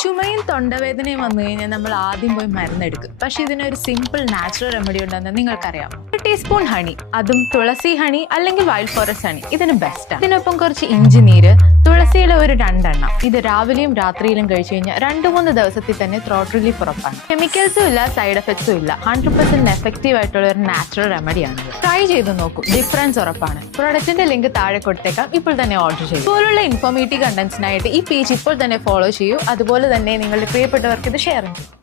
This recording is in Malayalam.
ചുമയും തൊണ്ടവേദനയും വന്നു കഴിഞ്ഞാൽ നമ്മൾ ആദ്യം പോയി മരുന്നെടുക്കും. പക്ഷെ ഇതിനൊരു സിമ്പിൾ നാച്ചുറൽ റെമഡി ഉണ്ടെന്ന് നിങ്ങൾക്കറിയാം. 1 ടീസ്പൂൺ ഹണി, അതും തുളസി ഹണി അല്ലെങ്കിൽ വൈൽഡ് ഫോറസ്റ്റ് ഹണി, ഇതിന് ബെസ്റ്റാണ്. ഇതിനൊപ്പം കുറച്ച് ഇഞ്ചി നീര്, തുളസിയിലെ ഒരു 2 എണ്ണം. ഇത് രാവിലെയും രാത്രിയിലും കഴിച്ചു കഴിഞ്ഞാൽ 2-3 ദിവസത്തിൽ തന്നെ ത്രോട്ട് റിലീഫ് ഉറപ്പാണ്. കെമിക്കൽസും ഇല്ല, സൈഡ് എഫക്ട്സും ഇല്ല. 100% എഫക്റ്റീവ് ആയിട്ടുള്ള ഒരു നാച്ചുറൽ റെമഡിയാണ്. ട്രൈ ചെയ്ത് നോക്കൂ, ഡിഫറൻസ് ഉറപ്പാണ്. പ്രൊഡക്റ്റിന്റെ ലിങ്ക് താഴെ കൊടുത്തേക്കാം, ഇപ്പോൾ തന്നെ ഓർഡർ ചെയ്യും. ഇതുപോലുള്ള ഇൻഫോർമേറ്റീവ് കണ്ടന്റ്സിനായിട്ട് ഈ പേജ് ഇപ്പോൾ തന്നെ ഫോളോ ചെയ്യൂ. അതുപോലെ തന്നെ നിങ്ങളുടെ പ്രിയപ്പെട്ടവർക്ക് ഇത് ഷെയർ ചെയ്യും.